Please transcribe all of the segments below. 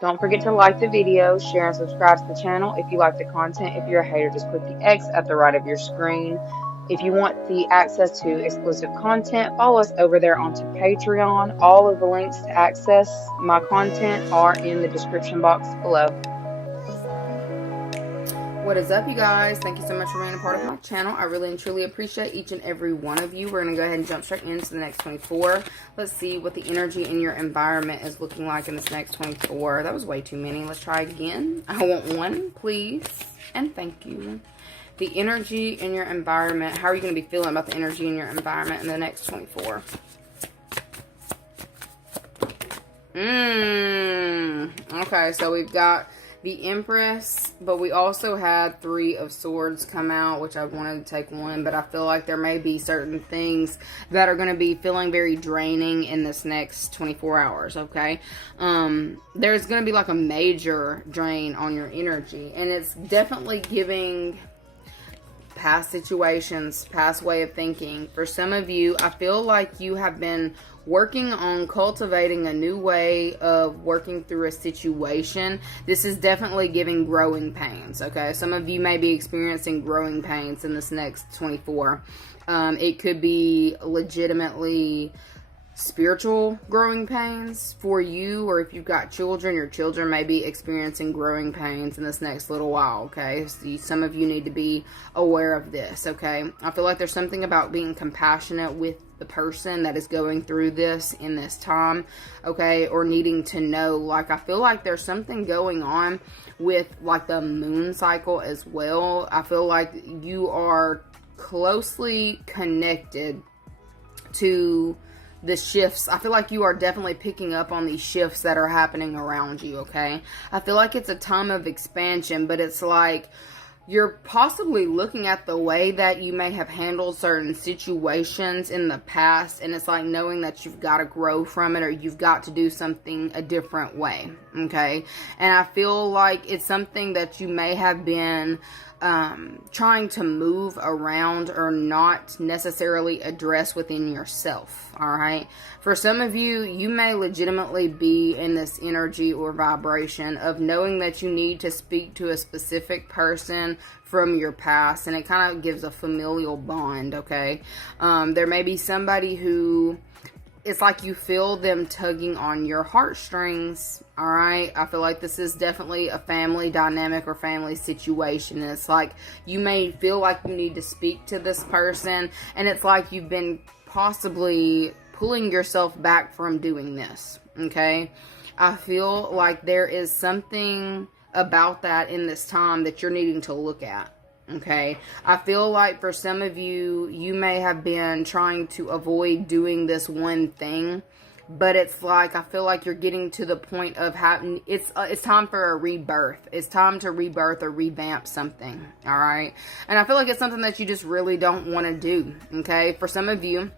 Don't forget to like the video, share and subscribe to the channel if you like the content. If you're a hater, just click the X at the right of your screen. If you want the access to exclusive content, follow us over there onto Patreon. All of the links to access my content are in the description box below. What is up, you guys? Thank you so much for being a part of my channel. I really and truly appreciate each and every one of you. We're going to go ahead and jump straight into the next 24. Let's see what the energy in your environment is looking like in this next 24. That was way too many. Let's try again. I want one, please, and thank you. The energy in your environment. How are you going to be feeling about the energy in your environment in the next 24? Okay, so we've got the Empress, but we also had Three of Swords come out, which I wanted to take one, but I feel like there may be certain things that are going to be feeling very draining in this next 24 hours, okay? There's going to be like a major drain on your energy, and it's definitely giving past situations, past way of thinking. For some of you, I feel like you have been working on cultivating a new way of working through a situation. This is definitely giving growing pains, okay? Some of you may be experiencing growing pains in this next 24. It could be legitimately spiritual growing pains for you, or if you've got children, your children may be experiencing growing pains in this next little while, okay? So some of you need to be aware of this, okay? I feel like there's something about being compassionate with the person that is going through this in this time, okay? Or needing to know, like, I feel like there's something going on with like the moon cycle as well. I feel like you are closely connected to the shifts. I feel like you are definitely picking up on these shifts that are happening around you, okay? I feel like it's a time of expansion, but it's like you're possibly looking at the way that you may have handled certain situations in the past, and it's like knowing that you've got to grow from it, or you've got to do something a different way, okay? And I feel like it's something that you may have been trying to move around or not necessarily address within yourself, all right? For some of you, you may legitimately be in this energy or vibration of knowing that you need to speak to a specific person from your past, and it kind of gives a familial bond, okay? There may be somebody who it's like you feel them tugging on your heartstrings, all right? I feel like this is definitely a family dynamic or family situation. And it's like you may feel like you need to speak to this person, and it's like you've been possibly pulling yourself back from doing this, okay? I feel like there is something about that in this time that you're needing to look at. Okay, I feel like for some of you, you may have been trying to avoid doing this one thing, but it's like, I feel like you're getting to the point of having, it's time for a rebirth. It's time to rebirth or revamp something, all right? And I feel like it's something that you just really don't want to do, okay? For some of you,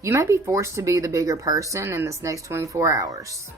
you may be forced to be the bigger person in this next 24 hours.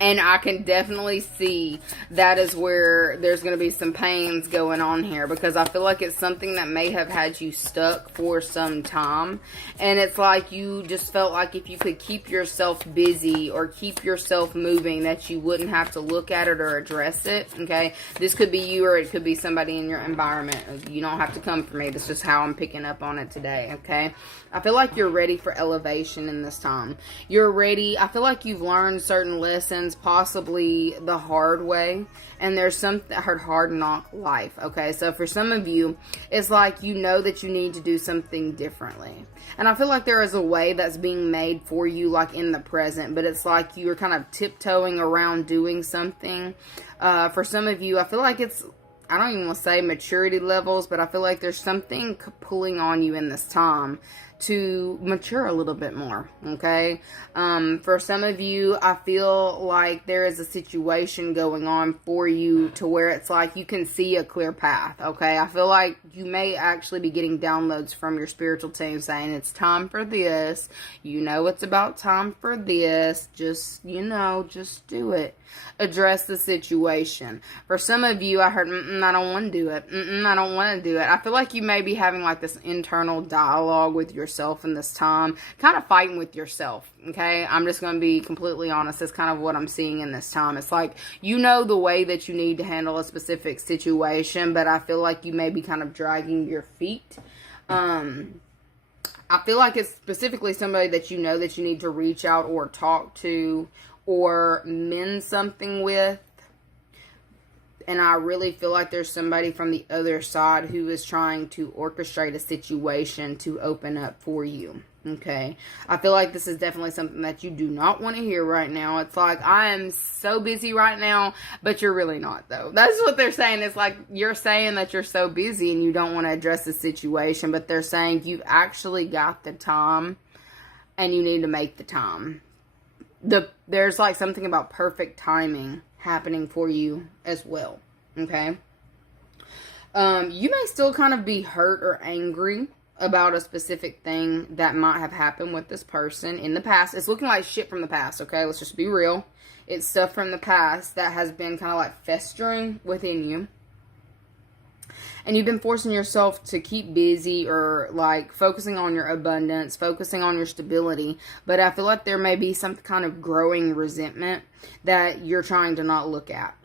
And I can definitely see that is where there's going to be some pains going on here, because I feel like it's something that may have had you stuck for some time, and it's like you just felt like if you could keep yourself busy or keep yourself moving, that you wouldn't have to look at it or address it, okay? This could be you, or it could be somebody in your environment. You don't have to come for me. This is just how I'm picking up on it today, okay? I feel like you're ready for elevation in this time. You're ready. I feel like you've learned certain lessons, possibly the hard way, and there's some hard knock life, okay? So for some of you, it's like you know that you need to do something differently. And I feel like there is a way that's being made for you, like in the present, but it's like you're kind of tiptoeing around doing something. For some of you, I feel like it's, I don't even want to say maturity levels, but I feel like there's something pulling on you in this time to mature a little bit more, okay? For some of you, I feel like there is a situation going on for you to where it's like you can see a clear path, okay? I feel like you may actually be getting downloads from your spiritual team saying it's time for this. You know it's about time for this. Just, you know, just do it. Address the situation. For some of you, I heard, I don't want to do it. I don't want to do it. I feel like you may be having like this internal dialogue with yourself in this time, kind of fighting with yourself. Okay, I'm just going to be completely honest. That's kind of what I'm seeing in this time. It's like, you know the way that you need to handle a specific situation, but I feel like you may be kind of dragging your feet. I feel like it's specifically somebody that you know that you need to reach out or talk to or mend something with. And I really feel like there's somebody from the other side who is trying to orchestrate a situation to open up for you. Okay. I feel like this is definitely something that you do not want to hear right now. It's like, I am so busy right now, but you're really not, though. That's what they're saying. It's like, you're saying that you're so busy and you don't want to address the situation, but they're saying you've actually got the time and you need to make the time. There's like something about perfect timing happening for you as well. Okay. You may still kind of be hurt or angry about a specific thing that might have happened with this person in the past. It's looking like shit from the past, okay? Let's just be real. It's stuff from the past that has been kind of like festering within you. And you've been forcing yourself to keep busy or like focusing on your abundance, focusing on your stability. But I feel like there may be some kind of growing resentment that you're trying to not look at.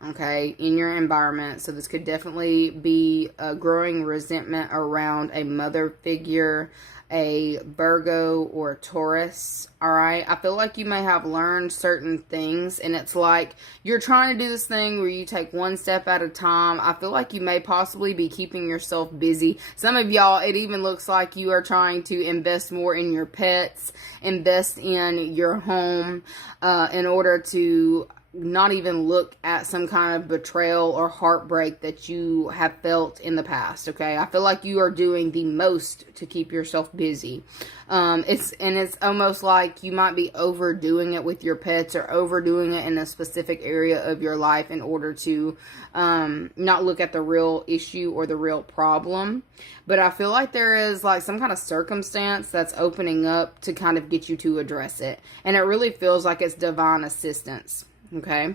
Okay, in your environment. So this could definitely be a growing resentment around a mother figure, a Virgo or a Taurus. All right, I feel like you may have learned certain things, and it's like you're trying to do this thing where you take one step at a time. I feel like you may possibly be keeping yourself busy. Some of y'all, it even looks like you are trying to invest more in your pets, invest in your home, in order to not even look at some kind of betrayal or heartbreak that you have felt in the past. Okay, I feel like you are doing the most to keep yourself busy. It's almost like you might be overdoing it with your pets or overdoing it in a specific area of your life in order to not look at the real issue or the real problem. But I feel like there is like some kind of circumstance that's opening up to kind of get you to address it, and it really feels like it's divine assistance. Okay.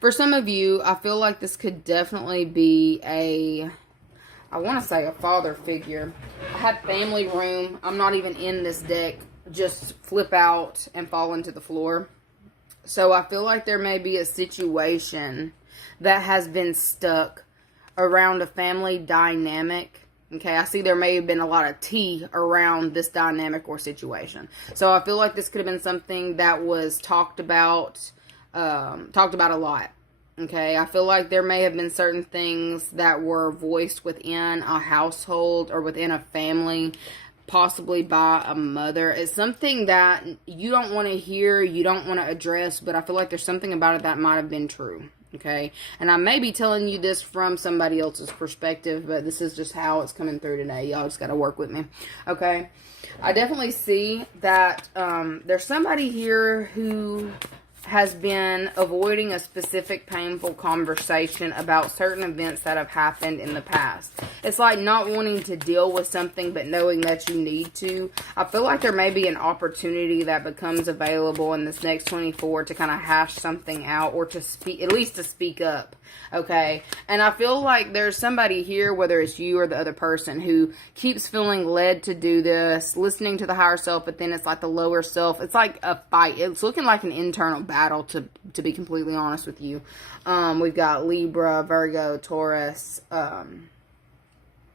For some of you, I feel like this could definitely be I want to say a father figure. I have family room. I'm not even in this deck. Just flip out and fall into the floor. So I feel like there may be a situation that has been stuck around a family dynamic. Okay, I see there may have been a lot of tea around this dynamic or situation. So I feel like this could have been something that was talked about a lot. Okay, I feel like there may have been certain things that were voiced within a household or within a family, possibly by a mother. It's something that you don't want to hear, you don't want to address, but I feel like there's something about it that might have been true. Okay, and I may be telling you this from somebody else's perspective, but this is just how it's coming through today. Y'all just got to work with me. Okay, I definitely see that there's somebody here who has been avoiding a specific painful conversation about certain events that have happened in the past. It's like not wanting to deal with something but knowing that you need to. I feel like there may be an opportunity that becomes available in this next 24 to kind of hash something out or to speak, at least to speak up. Okay, and I feel like there's somebody here, whether it's you or the other person, who keeps feeling led to do this, listening to the higher self, but then it's like the lower self. It's like a fight. It's looking like an internal battle, to be completely honest with you. We've got Libra, Virgo, Taurus,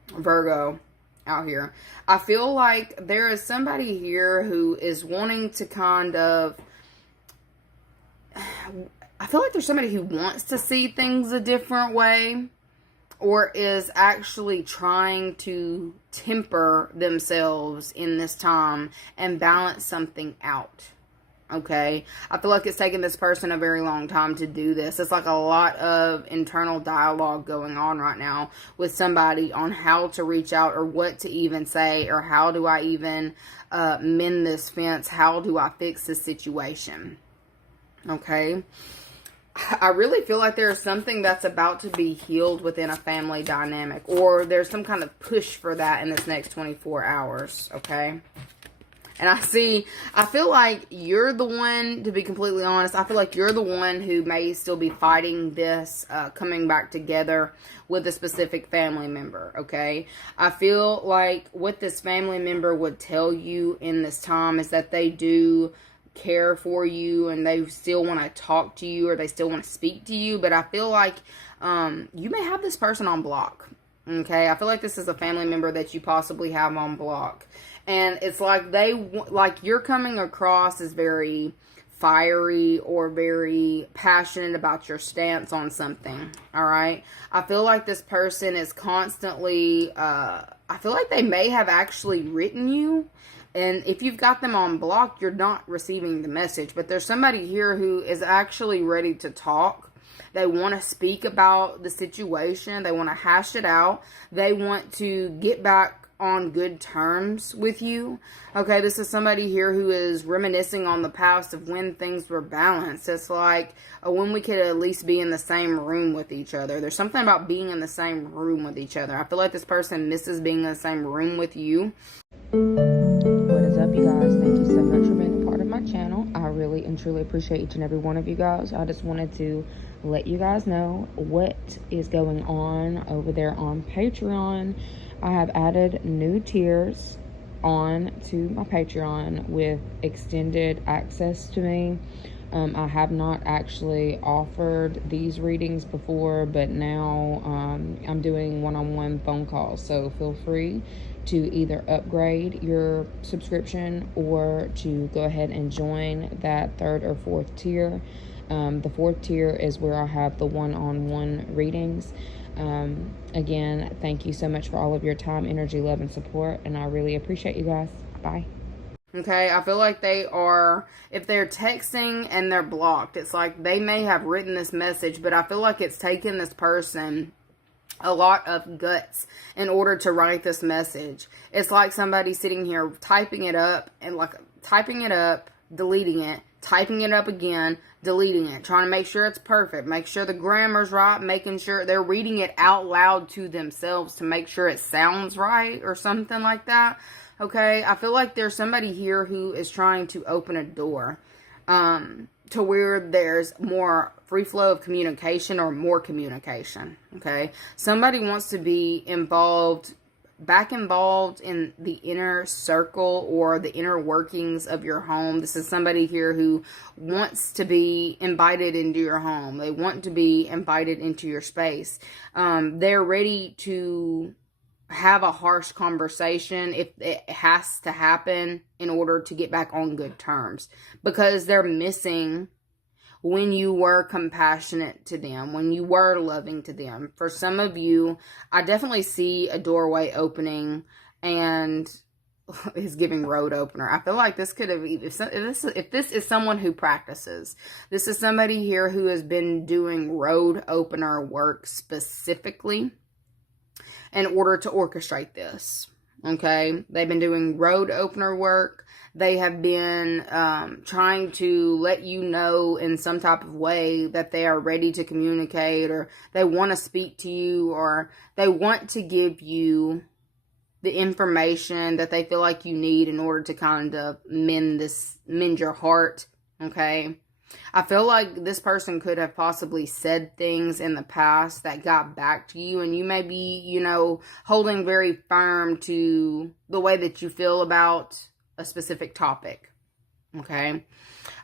Virgo out here. I feel like there is somebody here who is wanting to kind of... I feel like there's somebody who wants to see things a different way, or is actually trying to temper themselves in this time and balance something out. Okay, I feel like it's taken this person a very long time to do this. It's like a lot of internal dialogue going on right now with somebody on how to reach out or what to even say, or how do I even mend this fence? How do I fix this situation? Okay, I really feel like there's something that's about to be healed within a family dynamic, or there's some kind of push for that in this next 24 hours. Okay. And I feel like you're the one, to be completely honest, I feel like you're the one who may still be fighting this coming back together with a specific family member, okay? I feel like what this family member would tell you in this time is that they do care for you and they still want to talk to you or they still want to speak to you, but I feel like you may have this person on block, okay? I feel like this is a family member that you possibly have on block, and it's like you're coming across as very fiery or very passionate about your stance on something, all right? I feel like this person is constantly, I feel like they may have actually written you, and if you've got them on block, you're not receiving the message, but there's somebody here who is actually ready to talk. They want to speak about the situation. They want to hash it out. They want to get back on good terms with you. Okay, this is somebody here who is reminiscing on the past of when things were balanced. It's like when we could at least be in the same room with each other. There's something about being in the same room with each other. I feel like this person misses being in the same room with you. What is up, you guys? Thank you so much for being a part of my channel. I really and truly appreciate each and every one of you guys. I just wanted to let you guys know what is going on over there on Patreon. I have added new tiers on to my Patreon with extended access to me. I have not actually offered these readings before, but now I'm doing one-on-one phone calls. So feel free to either upgrade your subscription or to go ahead and join that third or fourth tier. The fourth tier is where I have the one-on-one readings. Again, thank you so much for all of your time, energy, love, and support, and I really appreciate you guys. Bye. Okay, I feel like they are, if they're texting and they're blocked, it's like they may have written this message, but I feel like it's taken this person a lot of guts in order to write this message. It's like somebody sitting here typing it up and like typing it up, deleting it, typing it up again, deleting it, trying to make sure it's perfect, make sure the grammar's right, making sure they're reading it out loud to themselves to make sure it sounds right or something like that. Okay, I feel like there's somebody here who is trying to open a door to where there's more free flow of communication or more communication. Okay, somebody wants to be back involved in the inner circle or the inner workings of your home. This is somebody here who wants to be invited into your home. They want to be invited into your space. They're ready to have a harsh conversation if it has to happen in order to get back on good terms, because they're missing when you were compassionate to them, when you were loving to them. For some of you, I definitely see a doorway opening and is giving road opener. I feel like this could have, if this is someone who practices, this is somebody here who has been doing road opener work specifically in order to orchestrate this. Okay, they've been doing road opener work. They have been trying to let you know in some type of way that they are ready to communicate, or they want to speak to you, or they want to give you the information that they feel like you need in order to kind of mend your heart. Okay, I feel like this person could have possibly said things in the past that got back to you, and you may be, holding very firm to the way that you feel about a specific topic. Okay,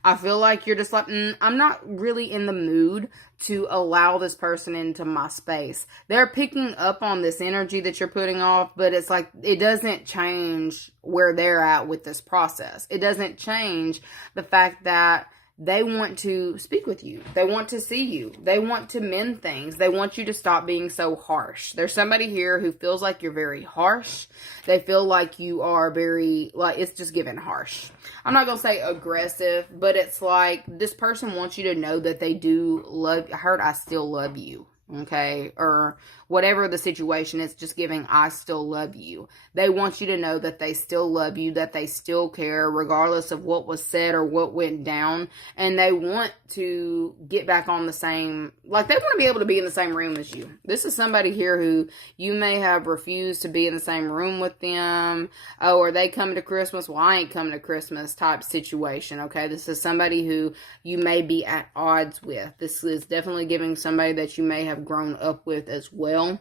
I feel like you're just like, I'm not really in the mood to allow this person into my space. They're picking up on this energy that you're putting off, but it's like, it doesn't change where they're at with this process. It doesn't change the fact that they want to speak with you. They want to see you. They want to mend things. They want you to stop being so harsh. There's somebody here who feels like you're very harsh. They feel like you are very, it's just given harsh. I'm not going to say aggressive, but it's like this person wants you to know that they do love. I heard I still love you. okay, or whatever the situation is, just giving I still love you. They want you to know that they still love you, that they still care regardless of what was said or what went down, and they want to get back on the same, like they want to be able to be in the same room as you. This is somebody here who you may have refused to be in the same room with them. Oh, are they coming to Christmas? Well, I ain't coming to Christmas type situation, okay? This is somebody who you may be at odds with. This is definitely giving somebody that you may have grown up with as well,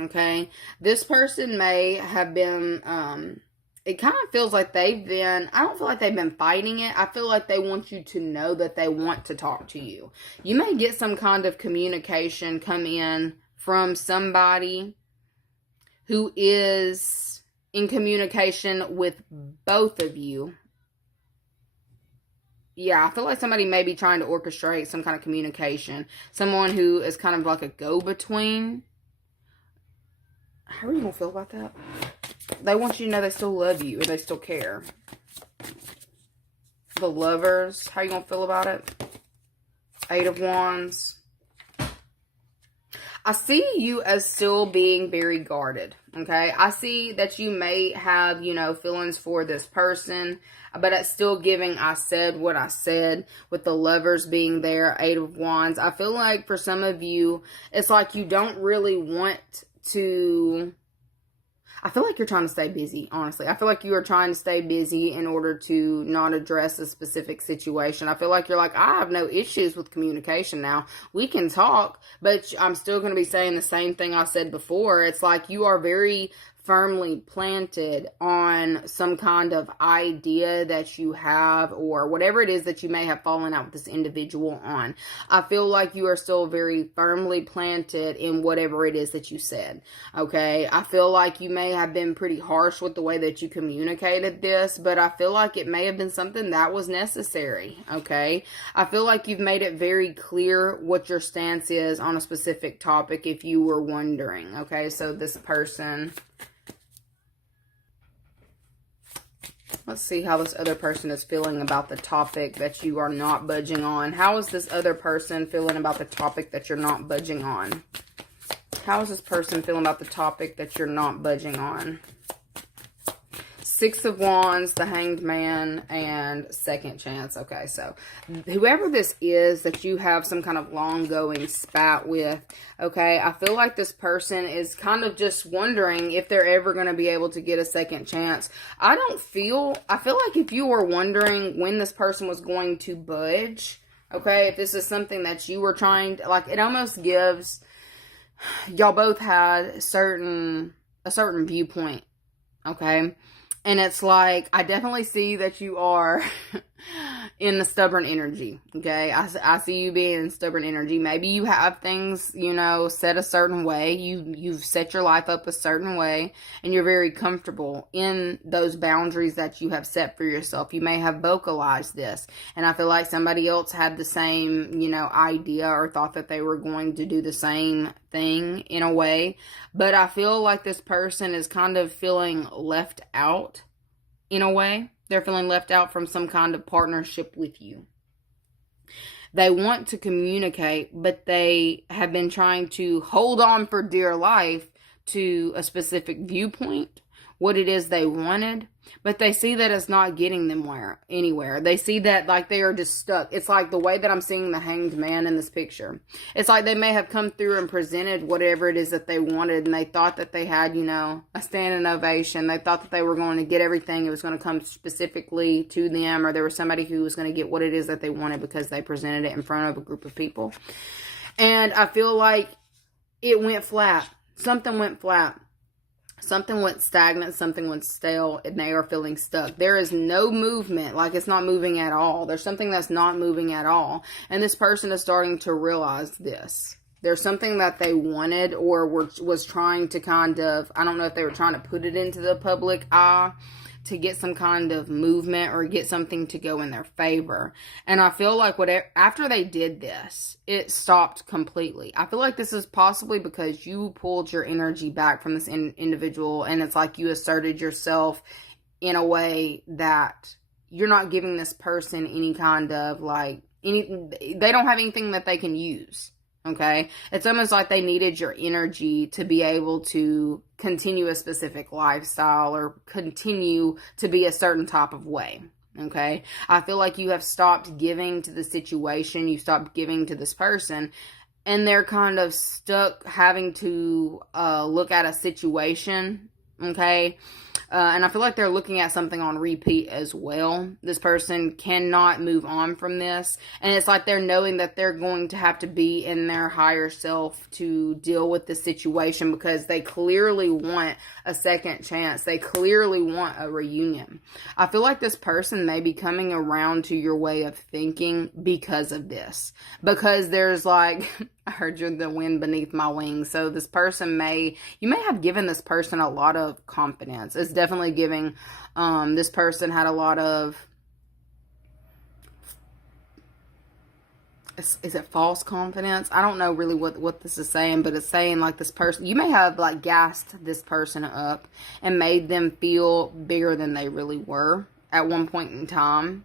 okay? This person may have been, it kind of feels like they've been, I don't feel like they've been fighting it. I feel like they want you to know that they want to talk to you. You may get some kind of communication come in from somebody who is in communication with both of you. Yeah, I feel like somebody may be trying to orchestrate some kind of communication. Someone who is kind of like a go-between. How are you going to feel about that? They want you to know they still love you or they still care. The Lovers, how are you going to feel about it? Eight of Wands. I see you as still being very guarded, okay? I see that you may have, you know, feelings for this person, but it's still giving I said what I said with the Lovers being there, Eight of Wands. I feel like for some of you, it's like you don't really want to... I feel like you're trying to stay busy, honestly. I feel like you are trying to stay busy in order to not address a specific situation. I feel like you're like, I have no issues with communication now. We can talk, but I'm still going to be saying the same thing I said before. It's like you are very firmly planted on some kind of idea that you have or whatever it is that you may have fallen out with this individual on. I feel like you are still very firmly planted in whatever it is that you said, okay? I feel like you may have been pretty harsh with the way that you communicated this, but I feel like it may have been something that was necessary, okay? I feel like you've made it very clear what your stance is on a specific topic if you were wondering, okay? So this person... Let's see how this other person is feeling about the topic that you are not budging on. How is this other person feeling about the topic that you're not budging on? How is this person feeling about the topic that you're not budging on? Six of Wands, the Hanged Man, and Second Chance. Okay, so whoever this is that you have some kind of long-going spat with, okay, I feel like this person is kind of just wondering if they're ever going to be able to get a second chance. I feel like if you were wondering when this person was going to budge, okay, if this is something that you were trying to, like, it almost gives, y'all both had a certain viewpoint, okay? And it's like, I definitely see that you are in the stubborn energy, okay? I see you being in stubborn energy. Maybe you have things, you know, set a certain way. You've set your life up a certain way, and you're very comfortable in those boundaries that you have set for yourself. You may have vocalized this, and I feel like somebody else had the same, you know, idea or thought that they were going to do the same thing in a way. But I feel like this person is kind of feeling left out in a way. They're feeling left out from some kind of partnership with you. They want to communicate, but they have been trying to hold on for dear life to a specific viewpoint, what it is they wanted, but they see that it's not getting them anywhere. They see that like they are just stuck. It's like the way that I'm seeing the Hanged Man in this picture. It's like they may have come through and presented whatever it is that they wanted, and they thought that they had, you know, a standing ovation. They thought that they were going to get everything. It was going to come specifically to them, or there was somebody who was going to get what it is that they wanted because they presented it in front of a group of people. And I feel like it went flat. Something went flat. Something went stagnant, something went stale, and they are feeling stuck. There is no movement, like it's not moving at all. There's something that's not moving at all. And this person is starting to realize this. There's something that they wanted or was trying to kind of, I don't know if they were trying to put it into the public eye to get some kind of movement or get something to go in their favor. And I feel like after they did this, it stopped completely. I feel like this is possibly because you pulled your energy back from this individual, and it's like you asserted yourself in a way that you're not giving this person any kind of like, they don't have anything that they can use. Okay. It's almost like they needed your energy to be able to continue a specific lifestyle or continue to be a certain type of way. Okay. I feel like you have stopped giving to the situation. You stopped giving to this person, and they're kind of stuck having to look at a situation. Okay. And I feel like they're looking at something on repeat as well. This person cannot move on from this. And it's like they're knowing that they're going to have to be in their higher self to deal with the situation, because they clearly want a second chance. They clearly want a reunion. I feel like this person may be coming around to your way of thinking because of this. Because there's like, I heard you're the wind beneath my wings. So this person you may have given this person a lot of confidence. It's definitely giving, this person had a lot of, is it false confidence? I don't know really what this is saying, but it's saying like this person, you may have like gassed this person up and made them feel bigger than they really were at one point in time.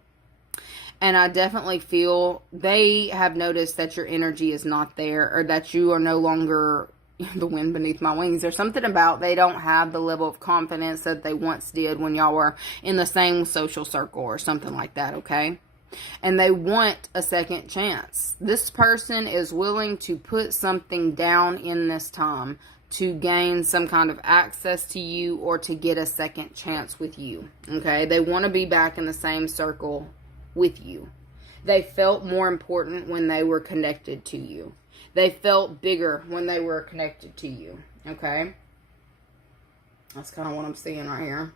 And I definitely feel they have noticed that your energy is not there, or that you are no longer the wind beneath my wings. There's something about they don't have the level of confidence that they once did when y'all were in the same social circle or something like that, okay? And they want a second chance. This person is willing to put something down in this time to gain some kind of access to you or to get a second chance with you, okay? They want to be back in the same circle with you. They felt more important when they were connected to you. They felt bigger when they were connected to you. Okay? That's kind of what I'm seeing right here.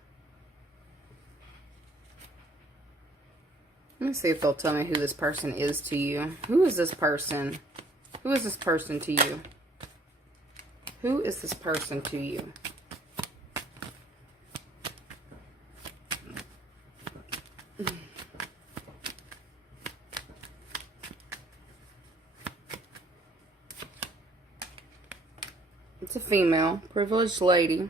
Let me see if they'll tell me who this person is to you. Who is this person? Who is this person to you? Who is this person to you? It's a female. Privileged lady.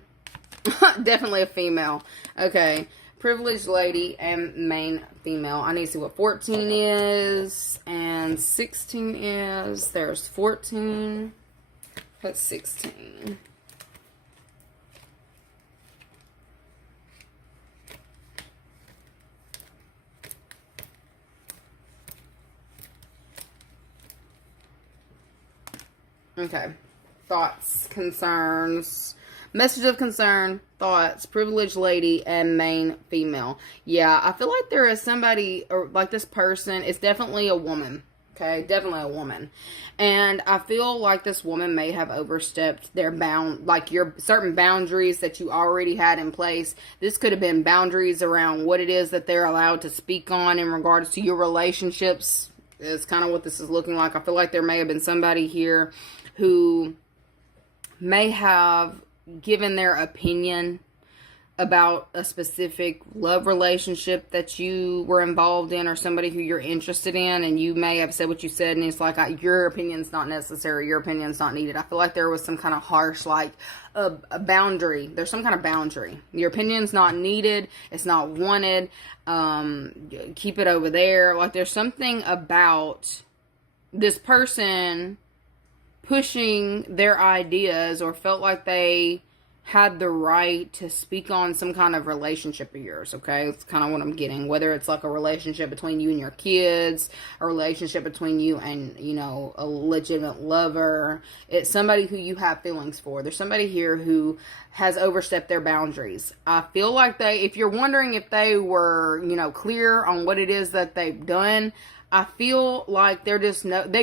Definitely a female. Okay. Privileged lady and main female. I need to see what 14 is and 16 is. There's 14. That's 16. Okay. Thoughts, concerns, message of concern, thoughts, privileged lady, and main female. Yeah, I feel like there is somebody, or like this person, it's definitely a woman. Okay, definitely a woman. And I feel like this woman may have overstepped their like your certain boundaries that you already had in place. This could have been boundaries around what it is that they're allowed to speak on in regards to your relationships. It's kind of what this is looking like. I feel like there may have been somebody here who may have given their opinion about a specific love relationship that you were involved in, or somebody who you're interested in, and you may have said what you said, and it's like, your opinion's not necessary, your opinion's not needed. I feel like there was some kind of harsh, like, a boundary. There's some kind of boundary. Your opinion's not needed, it's not wanted, keep it over there. Like, there's something about this person pushing their ideas, or felt like they had the right to speak on some kind of relationship of yours, okay? It's kind of what I'm getting. Whether it's like a relationship between you and your kids, a relationship between you and, you know, a legitimate lover. It's somebody who you have feelings for. There's somebody here who has overstepped their boundaries. I feel like if you're wondering if they were, you know, clear on what it is that they've done, I feel like they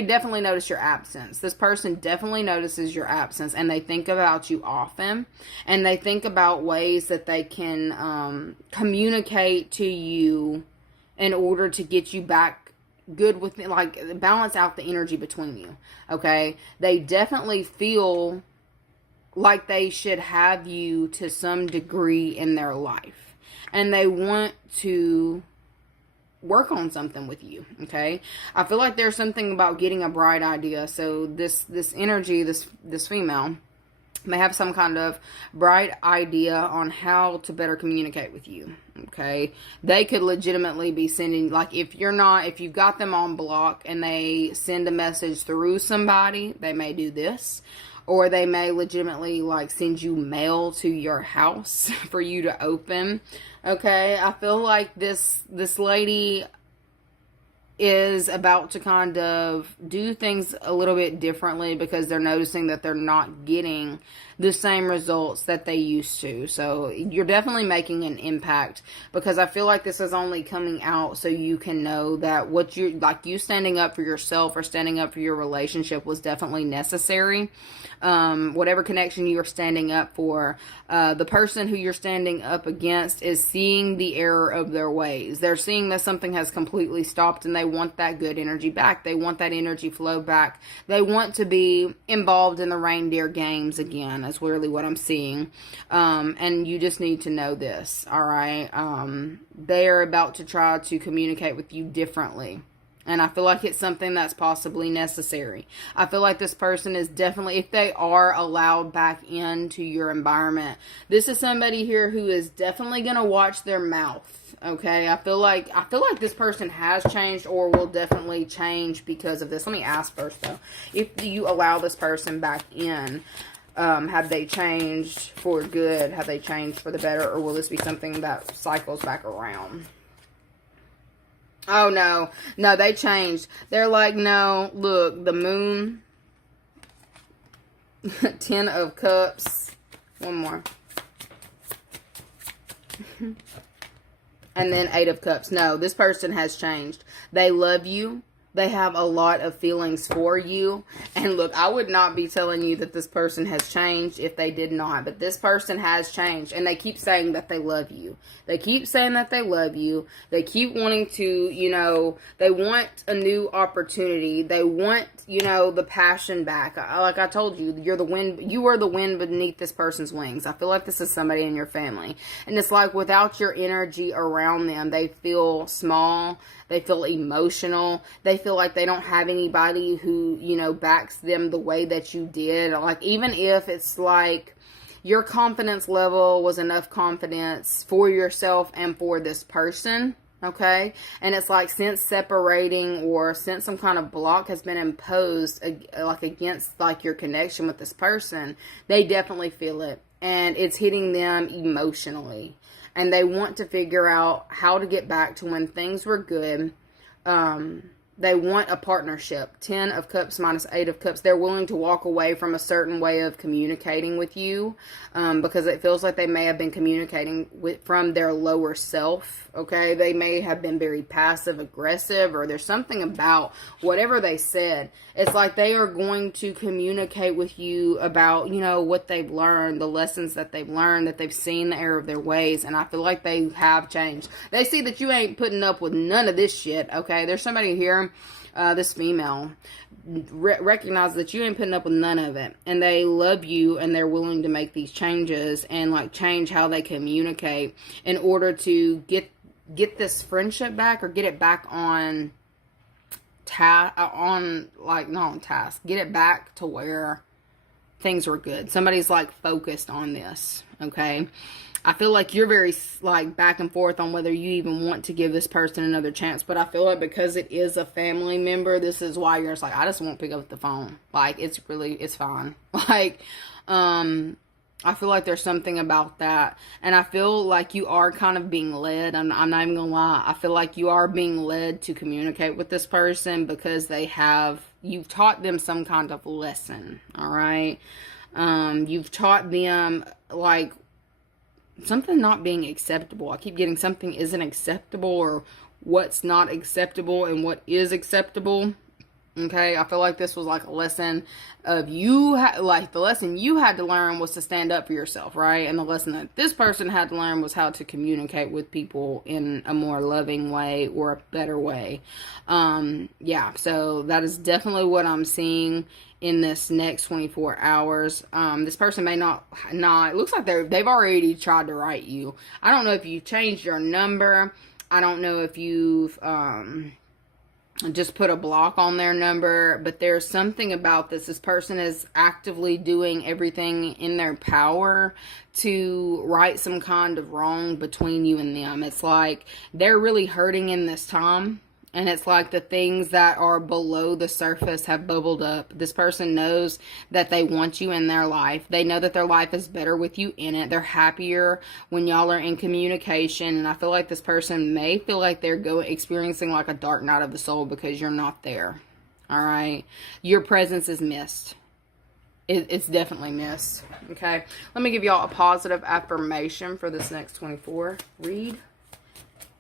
definitely notice your absence. This person definitely notices your absence, and they think about you often, and they think about ways that they can communicate to you in order to get you back good with, like, balance out the energy between you, okay? They definitely feel like they should have you to some degree in their life, and they want to work on something with you, okay? I feel like there's something about getting a bright idea. So this energy, this female, may have some kind of bright idea on how to better communicate with you. Okay, they could legitimately be sending, like, if you've got them on block and they send a message through somebody, they may do this. Or they may legitimately, like, send you mail to your house for you to open. Okay, I feel like this lady is about to kind of do things a little bit differently because they're noticing that they're not getting the same results that they used to. So you're definitely making an impact, because I feel like this is only coming out so you can know that what you're, like, you standing up for yourself or standing up for your relationship was definitely necessary. Whatever connection you are standing up for, the person who you're standing up against is seeing the error of their ways. They're seeing that something has completely stopped, and they want that good energy back. They want that energy flow back. They want to be involved in the reindeer games again. That's really what I'm seeing. And you just need to know this, all right? They are about to try to communicate with you differently. And I feel like it's something that's possibly necessary. I feel like this person is definitely, if they are allowed back into your environment, this is somebody here who is definitely going to watch their mouth. Okay, I feel like this person has changed or will definitely change because of this. Let me ask first, though. If you allow this person back in, have they changed for good? Have they changed for the better? Or will this be something that cycles back around? Oh, no. No, they changed. They're like, no, look, the moon. 10 of Cups. One more. And then 8 of Cups. No, this person has changed. They love you. They have a lot of feelings for you. And look, I would not be telling you that this person has changed if they did not. But this person has changed. And they keep saying that they love you. They keep saying that they love you. They keep wanting to, you know, they want a new opportunity. They want, you know, the passion back. Like I told you, you're the wind. You are the wind beneath this person's wings. I feel like this is somebody in your family. And it's like without your energy around them, they feel small. They feel emotional. They feel like they don't have anybody who, you know, backs them the way that you did. Like, even if it's like your confidence level was enough confidence for yourself and for this person, okay? And it's like since separating or since some kind of block has been imposed, like against like your connection with this person, they definitely feel it. And it's hitting them emotionally. And they want to figure out how to get back to when things were good. They want a partnership. 10 of Cups minus 8 of Cups. They're willing to walk away from a certain way of communicating with you. Because it feels like they may have been communicating from their lower self. Okay? They may have been very passive aggressive. Or there's something about whatever they said. It's like they are going to communicate with you about, you know, what they've learned. The lessons that they've learned. That they've seen the error of their ways. And I feel like they have changed. They see that you ain't putting up with none of this shit. Okay? There's somebody here. This female recognize that you ain't putting up with none of it, and they love you, and they're willing to make these changes and like change how they communicate in order to get this friendship back, or get it back on task, not on task, get it back to where things were good. Somebody's like focused on this. Okay, I feel like you're very like back and forth on whether you even want to give this person another chance. But I feel like because it is a family member, this is why you're just like, I just won't pick up the phone. Like, it's fine. Like, I feel like there's something about that. And I feel like you are kind of being led. I'm not even gonna lie. I feel like you are being led to communicate with this person because you've taught them some kind of lesson. All right. You've taught them like something not being acceptable. I keep getting something isn't acceptable, or what's not acceptable and what is acceptable. Okay, I feel like this was like a lesson of the lesson you had to learn was to stand up for yourself, right? And the lesson that this person had to learn was how to communicate with people in a more loving way or a better way. Yeah, so that is definitely what I'm seeing in this next 24 hours. This person may not, it looks like they've already tried to write you. I don't know if you changed your number. I don't know if you've, just put a block on their number, but there's something about this. This person is actively doing everything in their power to right some kind of wrong between you and them. It's like they're really hurting in this time. And it's like the things that are below the surface have bubbled up. This person knows that they want you in their life. They know that their life is better with you in it. They're happier when y'all are in communication. And I feel like this person may feel like they're experiencing like a dark night of the soul because you're not there. All right. Your presence is missed. It's definitely missed. Okay. Let me give y'all a positive affirmation for this next 24 read.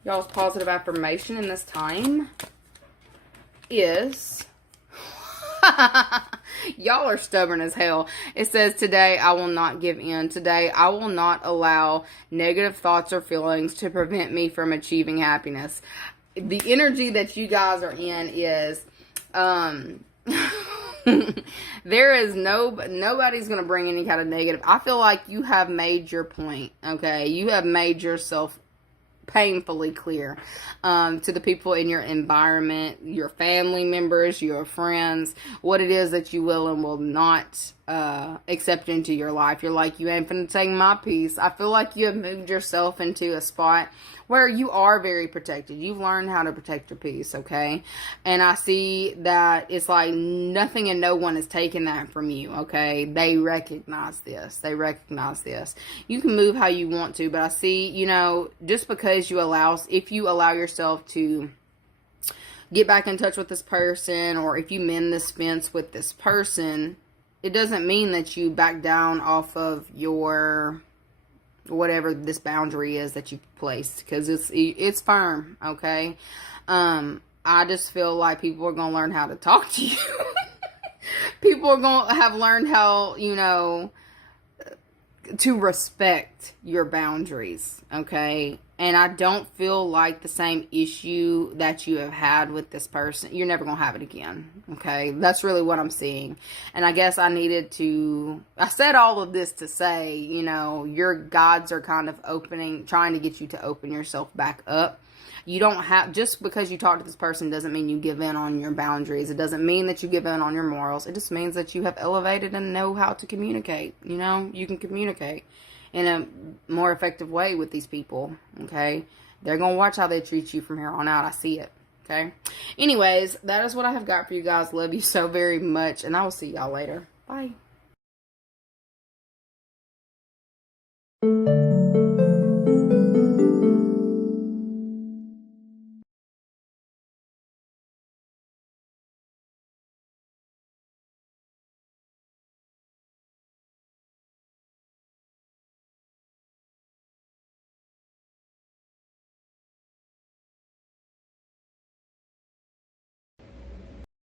Y'all's positive affirmation in this time is, y'all are stubborn as hell. It says, today I will not give in. Today I will not allow negative thoughts or feelings to prevent me from achieving happiness. The energy that you guys are in is, there is nobody's going to bring any kind of negative. I feel like you have made your point, okay? You have made yourself painfully clear to the people in your environment, your family members, your friends, what it is that you will and will not accept into your life. You're like, you ain't finna take my peace. I feel like you have moved yourself into a spot where you are very protected. You've learned how to protect your peace, okay? And I see that it's like nothing and no one is taking that from you, okay? They recognize this. They recognize this. You can move how you want to, but I see, you know, just because if you allow yourself to get back in touch with this person, or if you mend this fence with this person, it doesn't mean that you back down off of your whatever this boundary is that you've placed, because it's firm, okay? I just feel like people are gonna learn how to talk to you. People are gonna have learned how, you know, to respect your boundaries, okay? And I don't feel like the same issue that you have had with this person, you're never going to have it again, okay? That's really what I'm seeing. And I guess I said all of this to say, you know, your gods are kind of trying to get you to open yourself back up. You don't have, just because you talk to this person doesn't mean you give in on your boundaries. It doesn't mean that you give in on your morals. It just means that you have elevated and know how to communicate. You know, you can communicate in a more effective way with these people, okay? They're going to watch how they treat you from here on out. I see it, okay? Anyways, that is what I have got for you guys. Love you so very much, and I will see y'all later. Bye.